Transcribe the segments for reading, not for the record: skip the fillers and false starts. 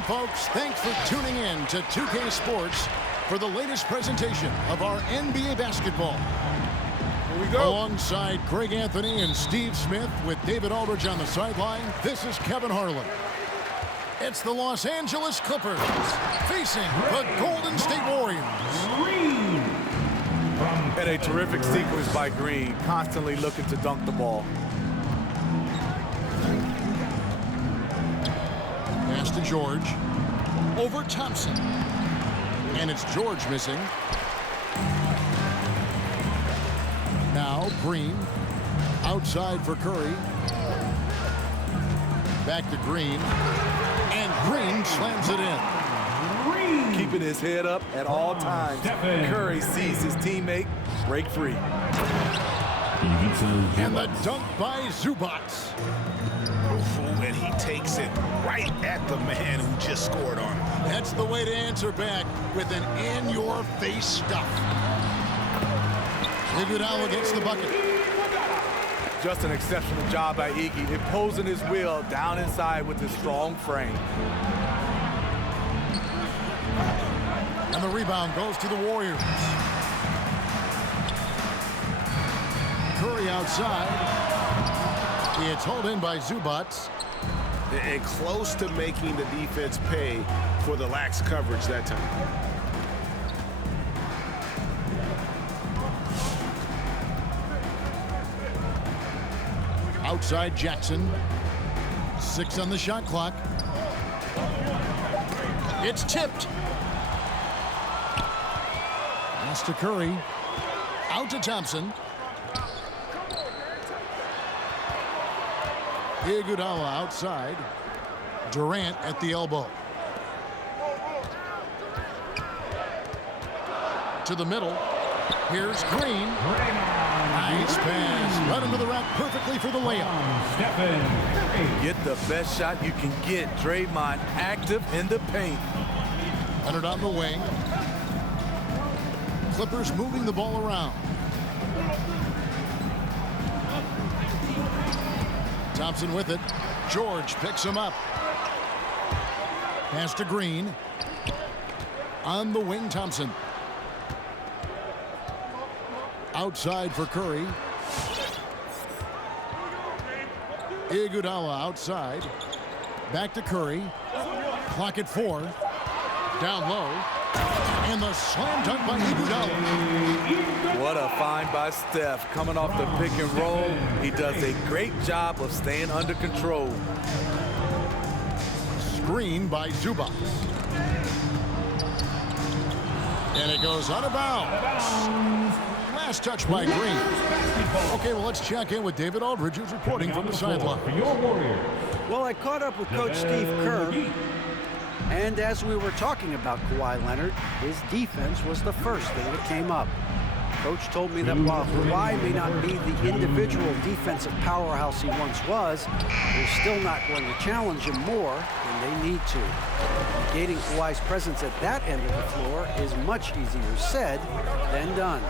Welcome, folks. Thanks for tuning in to 2K Sports for the latest presentation of our NBA basketball. Here we go. Alongside Greg Anthony and Steve Smith with David Aldridge on the sideline, this is Kevin Harlan. It's the Los Angeles Clippers facing the Golden State Warriors. And a terrific sequence by Green, constantly looking to dunk the ball. Pass to George. Over Thompson. And it's George missing. Now Green. Outside for Curry. Back to Green. And Green slams it in. Keeping his head up at all times. Curry sees his teammate break free. And the dunk by Zubac. And he takes it right at the man who just scored on him. That's the way to answer back with an in-your-face stuff. Iguodala gets the bucket. Just an exceptional job by Iggy, imposing his will down inside with his strong frame. And the rebound goes to the Warriors. Curry outside. It's hauled in by Zubac. And close to making the defense pay for the lax coverage that time. Outside Jackson. 6 on the shot clock. It's tipped. Pass to Curry. Out to Thompson. Iguodala outside. Durant at the elbow. To the middle. Here's Green. Nice pass. Right into the rack perfectly for the layup. Get the best shot you can get. Draymond active in the paint. Leonard on the wing. Clippers moving the ball around. Thompson with it. George picks him up. Pass to Green. On the wing, Thompson. Outside for Curry. Iguodala outside. Back to Curry. Clock at 4. Down low. And the slam dunk by Iguodala. What a find by Steph. Coming off the pick and roll, he does a great job of staying under control. Screen by Zubac. And it goes out of bounds. Last touch by Green. Okay, well, let's check in with David Aldridge, who's reporting from the sideline. Well, I caught up with Coach Steve Kerr. And as we were talking about Kawhi Leonard, his defense was the first thing that came up. Coach told me that while Kawhi may not be the individual defensive powerhouse he once was, they're still not going to challenge him more than they need to. Negating Kawhi's presence at that end of the floor is much easier said than done.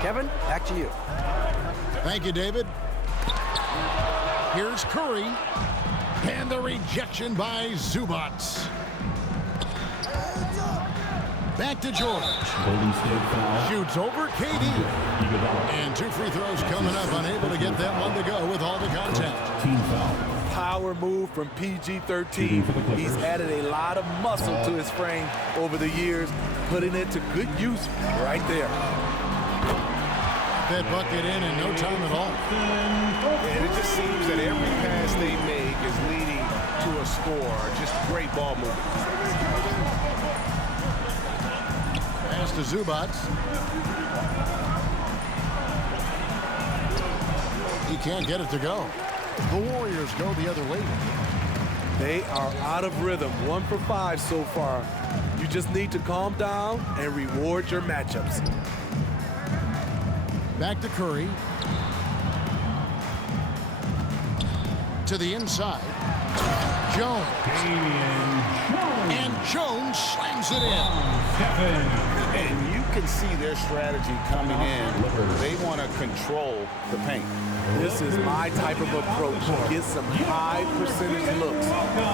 Kevin, back to you. Thank you, David. Here's Curry. And the rejection by Zubac. Back to George. Shoots over KD. And 2 free throws coming up. Unable to get that one to go with all the contact. Team foul. Power move from PG-13. He's added a lot of muscle to his frame over the years, putting it to good use right there. That bucket in no time at all. And it just seems that every pass they make is leading to a score. Just great ball movement. Pass to Zubac. He can't get it to go. The Warriors go the other way. They are out of rhythm. 1 for 5 so far. You just need to calm down and reward your matchups. Back to Curry. To the inside. Jones. And Jones slams it in. And you can see their strategy coming in. They want to control the paint. This is my type of approach. Get some high percentage looks.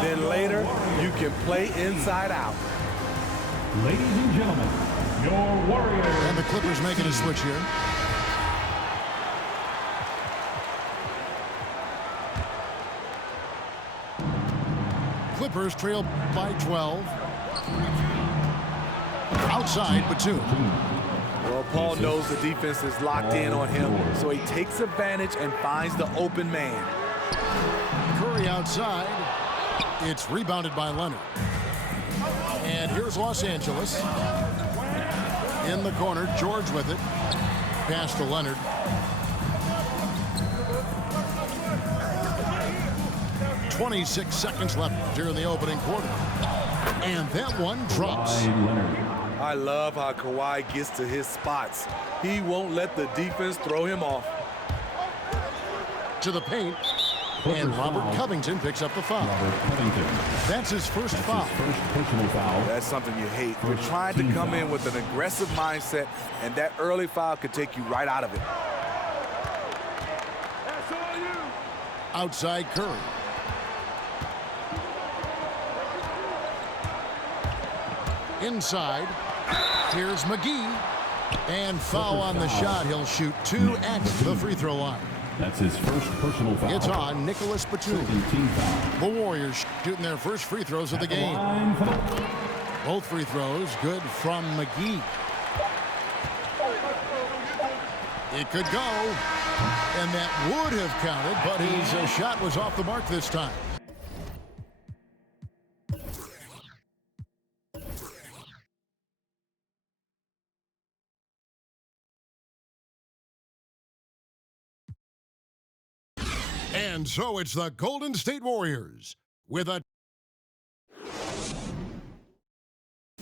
Then later, you can play inside out. Ladies and gentlemen, your Warriors. And the Clippers making a switch here. Clippers trail by 12. Outside, Batum. Well, Paul knows the defense is locked in on him, so he takes advantage and finds the open man. Curry outside. It's rebounded by Leonard. And here's Los Angeles. In the corner, George with it. Pass to Leonard. .26 seconds left here in the opening quarter. And that one drops. I love how Kawhi gets to his spots. He won't let the defense throw him off. To the paint. And Robert Covington picks up the foul. That's his first foul. First personal foul. That's something you hate. You're trying to come in with an aggressive mindset, and that early foul could take you right out of it. Outside Curry. Inside. Here's McGee. And foul on the shot. He'll shoot 2 at the free throw line. That's his first personal foul. It's on Nicholas Batum. The Warriors shooting their first free throws of the game. Both free throws good from McGee. It could go. And that would have counted, but his shot was off the mark this time. And so it's the Golden State Warriors with a...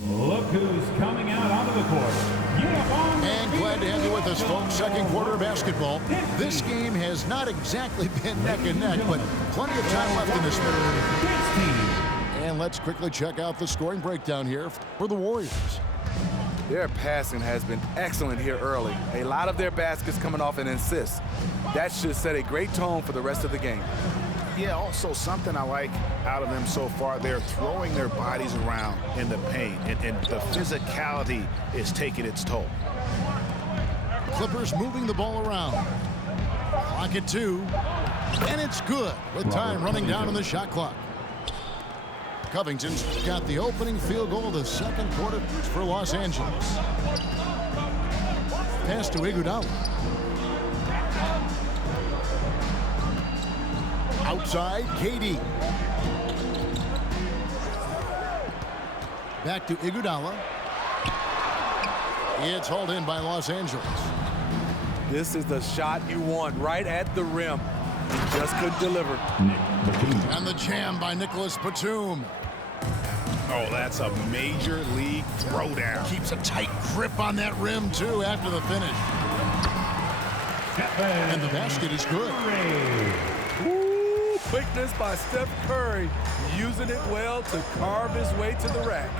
Look who's coming out onto the court. And glad to have you with us, folks. Second quarter of basketball. This game has not exactly been neck and neck, but plenty of time left in this one. And let's quickly check out the scoring breakdown here for the Warriors. Their passing has been excellent here early. A lot of their baskets coming off an assist. That should set a great tone for the rest of the game. Yeah, also something I like out of them so far, they're throwing their bodies around in the paint, and the physicality is taking its toll. Clippers moving the ball around. Clock at 2. And it's good with time running down on the shot clock. Covington's got the opening field goal of the second quarter for Los Angeles. Pass to Iguodala. Outside, KD. Back to Iguodala. It's hauled in by Los Angeles. This is the shot you want right at the rim. He just couldn't deliver. And the jam by Nicholas Batum. Oh, that's a major league throwdown. Keeps a tight grip on that rim, too, after the finish. And the basket is good. Ooh, quickness by Steph Curry, using it well to carve his way to the rack.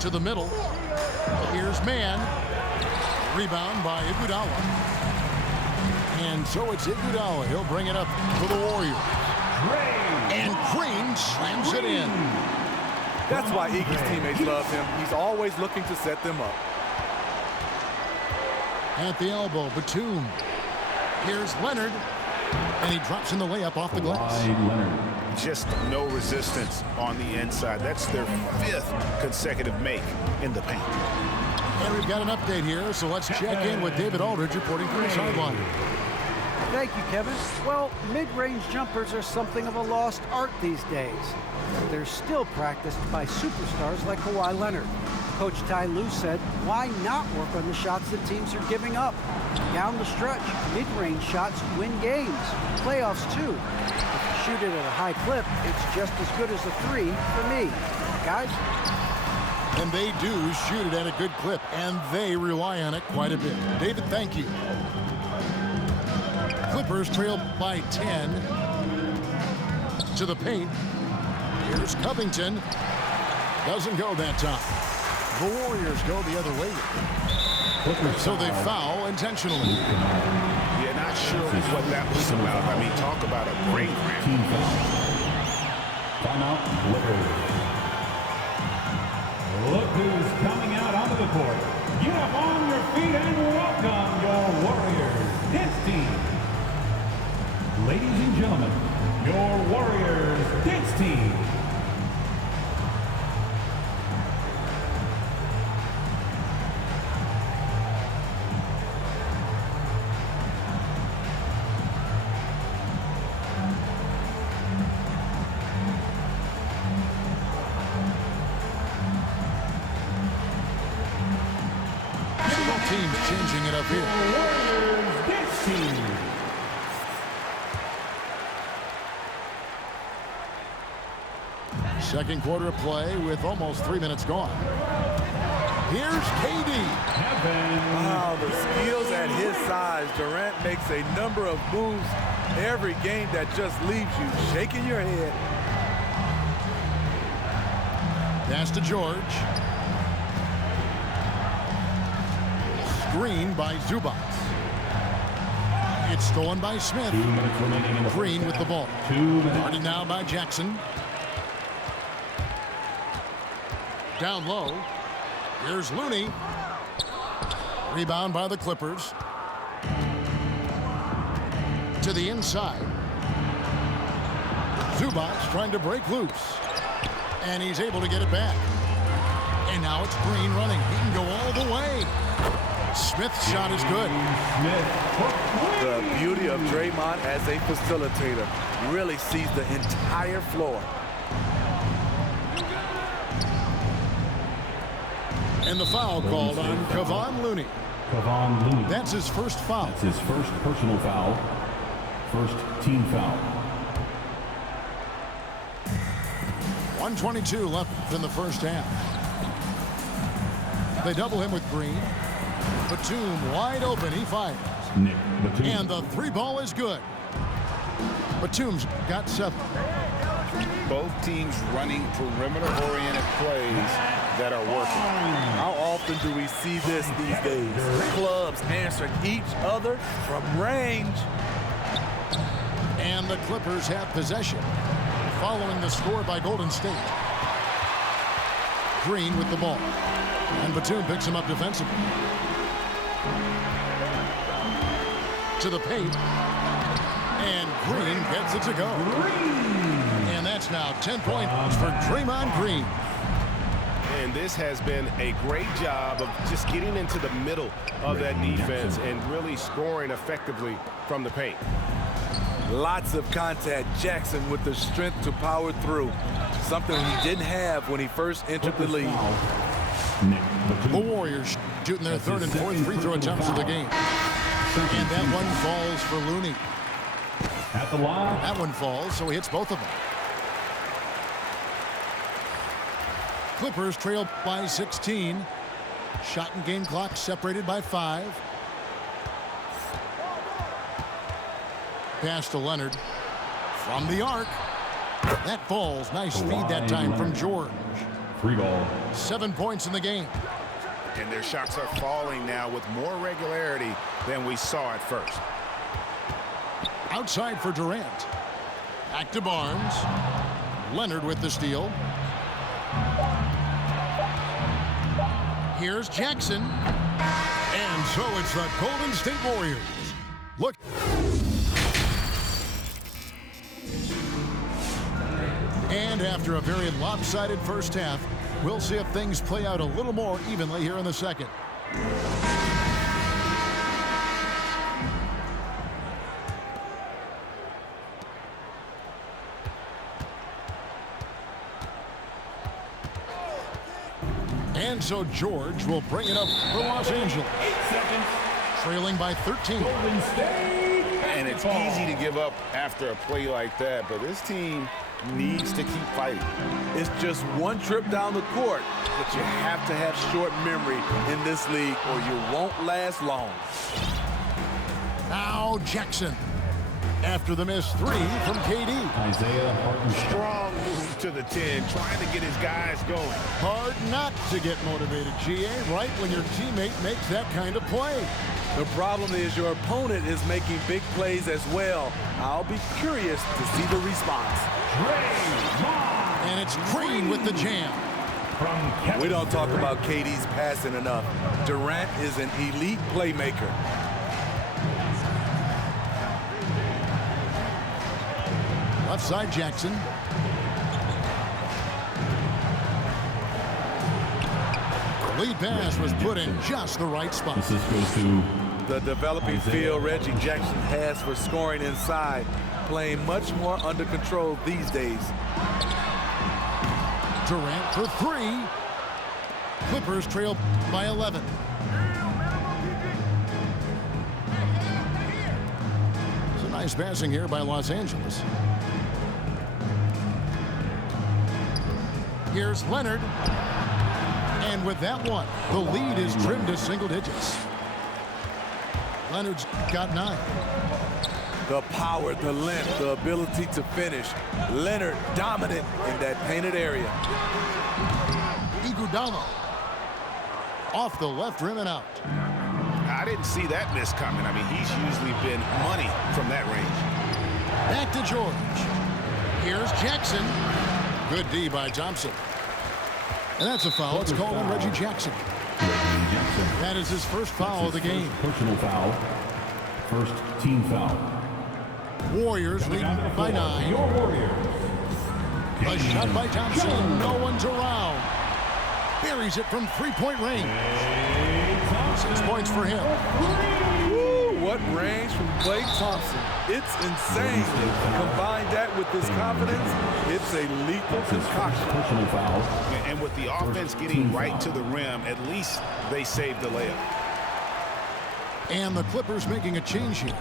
To the middle. Here's Mann. Rebound by Iguodala. And so it's Iguodala. He'll bring it up for the Warriors. And Green slams it in. That's why Iggy's teammates love him. He's always looking to set them up. At the elbow, Batum. Here's Leonard. And he drops in the layup off the glass. Just no resistance on the inside. That's their 5th consecutive make in the paint. And we've got an update here, so let's check in with David Aldridge reporting from the sideline. Thank you, Kevin. Well, mid-range jumpers are something of a lost art these days. But they're still practiced by superstars like Kawhi Leonard. Coach Ty Lue said, why not work on the shots that teams are giving up? Down the stretch, mid-range shots win games. Playoffs, too. If you shoot it at a high clip, it's just as good as a 3 for me. Guys? And they do shoot it at a good clip, and they rely on it quite a bit. David, thank you. Clippers trail by 10. To the paint. Here's Covington. Doesn't go that time. The Warriors go the other way. So they foul intentionally. Yeah, sure what that was about. I mean, talk about a great Team foul. Timeout, Clippers. Look who's coming out onto the court. Get up on your feet and welcome your Warriors Dance Team. Ladies and gentlemen, your Warriors Dance Team. Teams changing it up here. Warriors Dance Team. Second quarter of play with almost 3 minutes gone. Here's KD. Wow, the skills at his size. Durant makes a number of moves every game that just leaves you shaking your head. Pass to George. Green by Zubac. It's stolen by Smith. 2 minutes remaining in the Green with the ball. 2 minutes. Guarded now by Jackson. Down low. Here's Looney. Rebound by the Clippers. To the inside. Zubac trying to break loose. And he's able to get it back. And now it's Green running. He can go all the way. Smith's shot is good. The beauty of Draymond as a facilitator, really sees the entire floor. And the foul called on Kevon Looney. Kevon Looney. That's his first foul. That's his first personal foul. First team foul. 1:22 left in the first half. They double him with Green. Batum wide open. He fires. Nick Batum. And the three ball is good. Batum's got 7. Both teams running perimeter-oriented plays that are working. How often do we see this these days? Clubs answering each other from range. And the Clippers have possession following the score by Golden State. Green with the ball. And Batum picks him up defensively. To the paint. And Green gets it to go. And that's now 10 points for Draymond Green. And this has been a great job of just getting into the middle of that defense and really scoring effectively from the paint. Lots of contact. Jackson with the strength to power through. Something he didn't have when he first entered the league. The Warriors shooting their third and fourth free throw attempts of the game. And that one falls for Looney. At the line. That one falls, so he hits both of them. Clippers trail by 16. Shot and game clock separated by 5. Pass to Leonard. From the arc. That falls. Nice feed that time from George. 3 ball. 7 points in the game. And their shots are falling now with more regularity than we saw at first. Outside for Durant. Back to Barnes. Leonard with the steal. Here's Jackson. And so it's the Golden State Warriors. Look. And after a very lopsided first half, we'll see if things play out a little more evenly here in the second. And so George will bring it up for Los Angeles. 8 seconds. Trailing by 13. Golden State. And it's easy to give up after a play like that, but this team needs to keep fighting. It's just one trip down the court, but you have to have short memory in this league or you won't last long. Now Jackson. After the missed 3 from KD. Isaiah Hartenstein. Strong move to the 10, trying to get his guys going. Hard not to get motivated, GA, right when your teammate makes that kind of play. The problem is your opponent is making big plays as well. I'll be curious to see the response. And it's Green with the jam. We don't talk about KD's passing enough. Durant is an elite playmaker. Left side, Jackson. The lead pass was put in just the right spot. This goes to The developing field Reggie Jackson has for scoring inside, playing much more under control these days. Durant for 3. Clippers trail by 11. It's a nice passing here by Los Angeles. Here's Leonard. And with that one, the lead is trimmed to single digits. Leonard's got 9. The power, the length, the ability to finish. Leonard dominant in that painted area. Iguodala off the left rim and out. I didn't see that miss coming. I mean, he's usually been money from that range. Back to George. Here's Jackson. Good D by Thompson. And that's a foul. It's called on Reggie Jackson. That is his first foul of the game. personal foul. First team foul. Warriors lead by 9. Your Warriors. A shot by Thompson. No one's around. Buries it from 3-point range. 6 points for him. Woo, what range from Klay Thompson. It's insane. Combine that with this confidence, it's a lethal concoction. Personal foul. And with the offense getting right to the rim, at least they saved the layup. And the Clippers making a change here.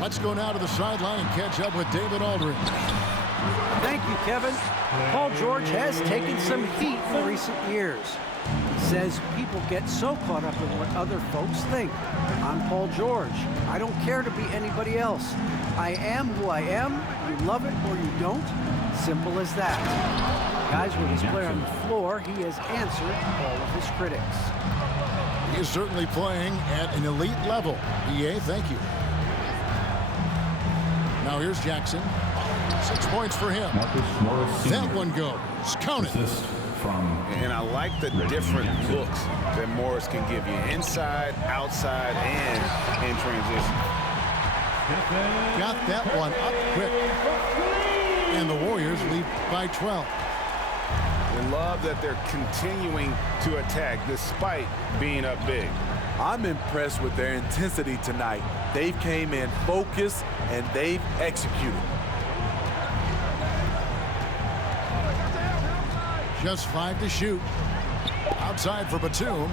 Let's go now to the sideline and catch up with David Aldridge. Thank you, Kevin. Paul George has taken some heat in recent years. He says people get so caught up in what other folks think. I'm Paul George. I don't care to be anybody else. I am who I am. You love it or you don't. Simple as that. Guys, with his play on the floor, he has answered all of his critics. He is certainly playing at an elite level. EA, thank you. Now here's Jackson. 6 points for him. That one goes. Count it. And I like the different looks that Morris can give you. Inside, outside, and in transition. Got that one up quick. And the Warriors lead by 12. I love that they're continuing to attack despite being up big. I'm impressed with their intensity tonight. They've came in focused and they've executed. Just 5 to shoot. Outside for Batum.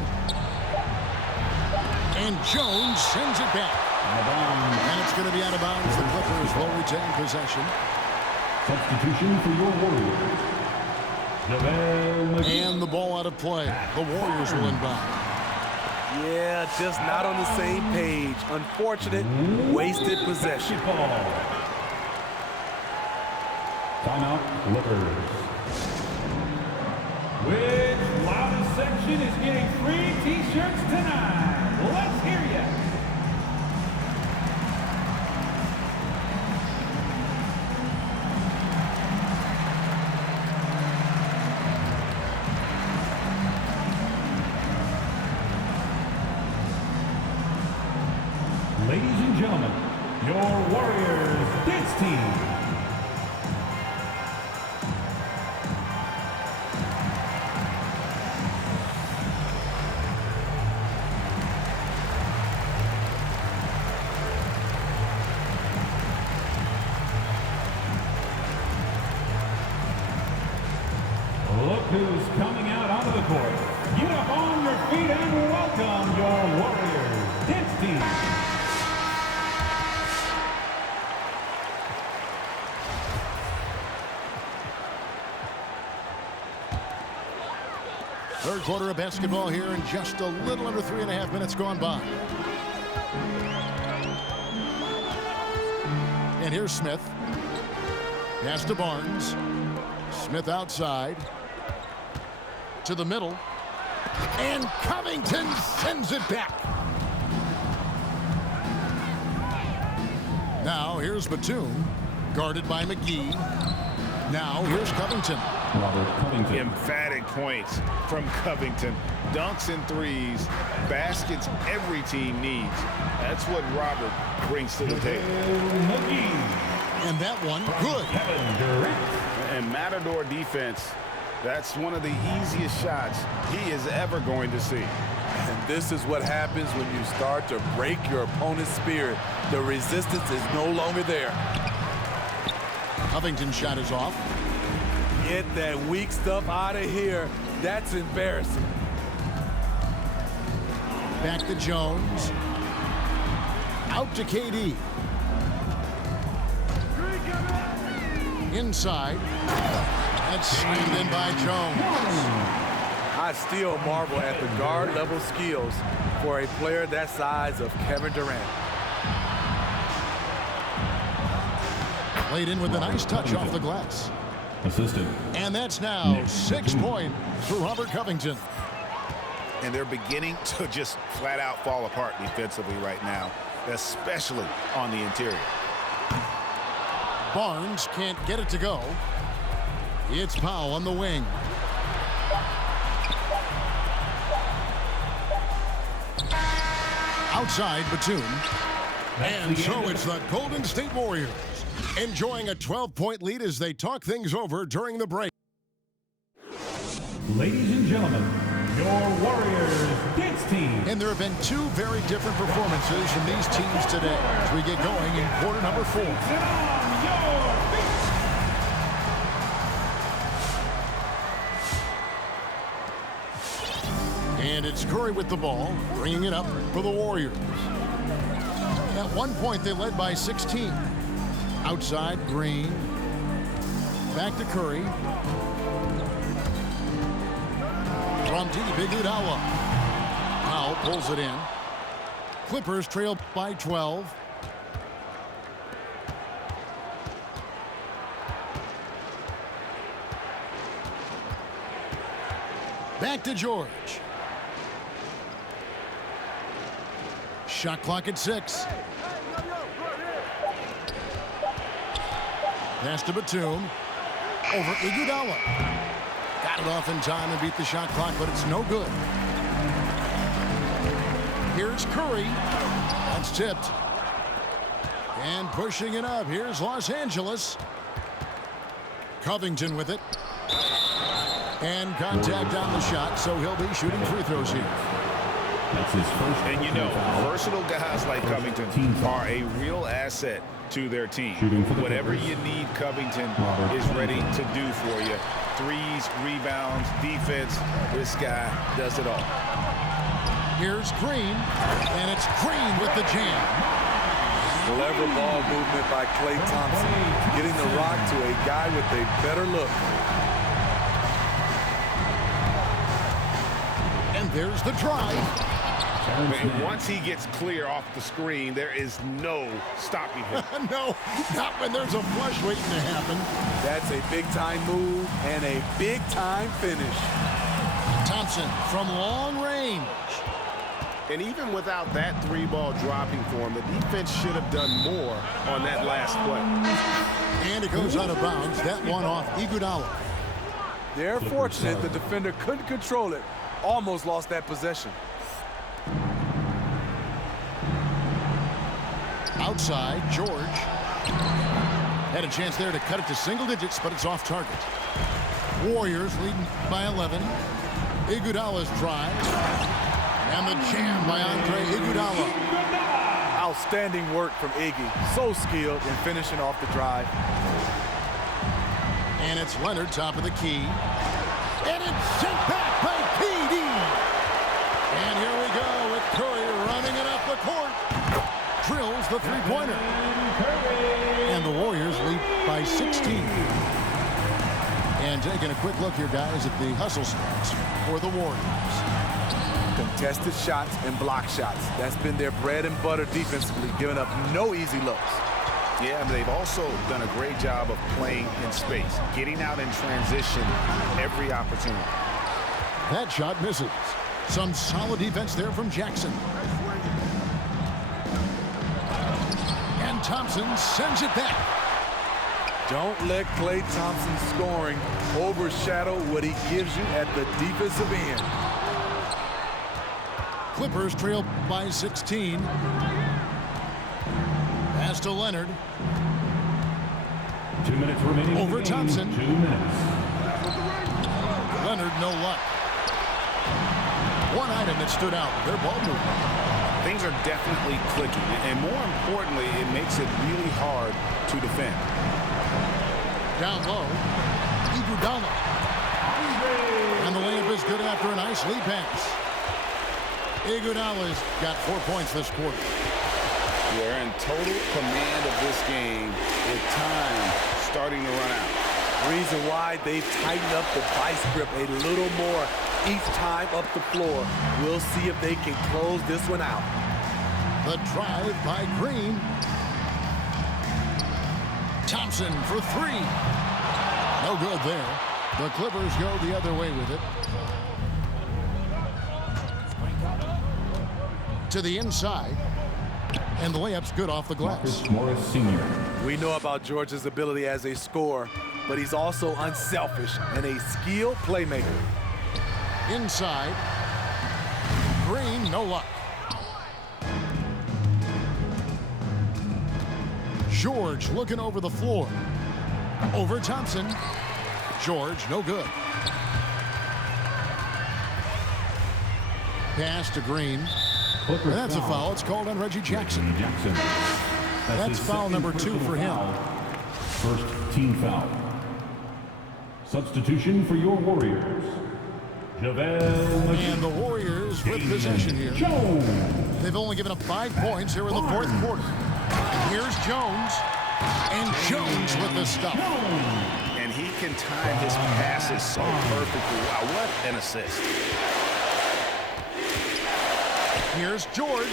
And Jones sends it back. And it's going to be out of bounds. The Clippers will retain possession. Substitution for your Warriors. And the ball out of play. The Warriors will inbound. Yeah, just not on the same page. Unfortunate, wasted possession. Timeout, Clippers. Which loudest section is getting free t-shirts tonight? Let's hear ya. Ladies and gentlemen, your Warriors dance team. Look who's coming out onto the court. Get up on your feet and welcome your Warriors dance team. Third quarter of basketball here in just a little under 3.5 minutes gone by. And here's Smith. Pass to Barnes. Smith outside. To the middle. And Covington sends it back. Now here's Batum. Guarded by McGee. Now here's Covington. Robert Covington. Emphatic points from Covington. Dunks and threes. Baskets every team needs. That's what Robert brings to the table. And that one, good. And Matador defense, that's one of the easiest shots he is ever going to see. And this is what happens when you start to break your opponent's spirit. The resistance is no longer there. Covington's shot is off. Get that weak stuff out of here. That's embarrassing. Back to Jones. Out to KD. Inside. And slammed in by Jones. I still marvel at the guard level skills for a player that size of Kevin Durant. Played in with a nice touch off the glass. Assistant. And that's now 6 points for Robert Covington. And they're beginning to just flat out fall apart defensively right now, especially on the interior. Barnes can't get it to go. It's Powell on the wing. Outside Batum. And so it's the Golden State Warriors enjoying a 12-point lead as they talk things over during the break. Ladies and gentlemen, your Warriors dance team. And there have been 2 very different performances from these teams today as we get going in quarter number 4. Sit on your feet. And it's Curry with the ball, bringing it up for the Warriors. At one point, they led by 16. Outside, Green. Back to Curry. From deep, Iguodala. Powell pulls it in. Clippers trail by 12. Back to George. Shot clock at 6. Pass to Batum. Over Iguodala. Got it off in time and beat the shot clock, but it's no good. Here's Curry. That's tipped. And pushing it up. Here's Los Angeles. Covington with it. And contact on the shot, so he'll be shooting free throws here. That's his first. And you know, versatile guys like Covington are a real asset to their team. Whatever you need, Covington is ready to do for you. Threes, rebounds, defense. This guy does it all. Here's Green, and it's Green with the jam. Clever ball movement by Klay Thompson, getting the rock to a guy with a better look. And there's the drive. And once he gets clear off the screen, there is no stopping him. No, not when there's a flush waiting to happen. That's a big-time move and a big-time finish. Thompson from long range. And even without that 3-ball dropping for him, the defense should have done more on that last play. And it goes out of bounds. That one off Iguodala. They're fortunate the defender couldn't control it. Almost lost that possession. Outside, George. Had a chance there to cut it to single digits, but it's off target. Warriors leading by 11. Iguodala's drive. And the jam by Andre Iguodala. Outstanding work from Iggy. So skilled in finishing off the drive. And it's Leonard, top of the key. And it's sent back by KD. And here we go with Curry running it up the court. Drills the three-pointer. And the Warriors lead by 16. And taking a quick look here, guys, at the hustle stats for the Warriors. Contested shots and block shots. That's been their bread and butter defensively, giving up no easy looks. Yeah, but they've also done a great job of playing in space, getting out in transition every opportunity. That shot misses. Some solid defense there from Jackson. And Thompson sends it back. Don't let Klay Thompson's scoring overshadow what he gives you at the defensive end. Clippers trail by 16. Pass to Leonard. 2 minutes remaining. Over Thompson. 2 minutes. Leonard, no luck. One item that stood out, their ball movement. Things are definitely clicking, and more importantly, it makes it really hard to defend. Down low, Iguodala. And the layup is good after a nice lead pass. Iguodala's got 4 points this quarter. They're in total command of this game with time starting to run out. Reason why they've tightened up the vice grip a little more each time up the floor. We'll see if they can close this one out. The drive by Green. Thompson for three. No good there. The Clippers go the other way with it. To the inside. And the layup's good off the glass. Morris Sr. We know about George's ability as a scorer, but he's also unselfish and a skilled playmaker. Inside. Green, no luck. George looking over the floor. Over Thompson. George, no good. Pass to Green. And that's a foul. It's called on Reggie Jackson. That's foul number 2 for him. First team foul. Substitution for your Warriors. And the Warriors with possession here. They've only given up 5 points here in the fourth quarter. And here's Jones. And Jones with the stop. And he can time his passes so perfectly. Wow, what an assist. Here's George.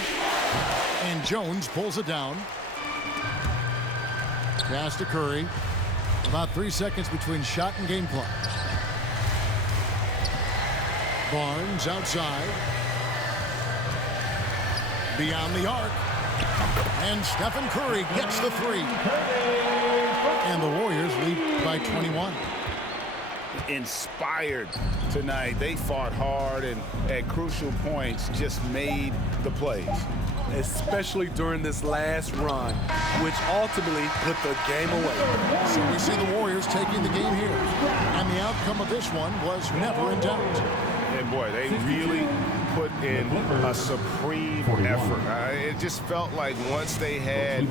And Jones pulls it down. Pass to Curry. About 3 seconds between shot and game clock. Barnes outside. Beyond the arc. And Stephen Curry gets the three. And the Warriors lead by 21. Inspired tonight. They fought hard and at crucial points just made the plays. Especially during this last run, which ultimately put the game away. So we see the Warriors taking the game here. And the outcome of this one was never in doubt. And boy, they really put in a supreme effort. It just felt like once they had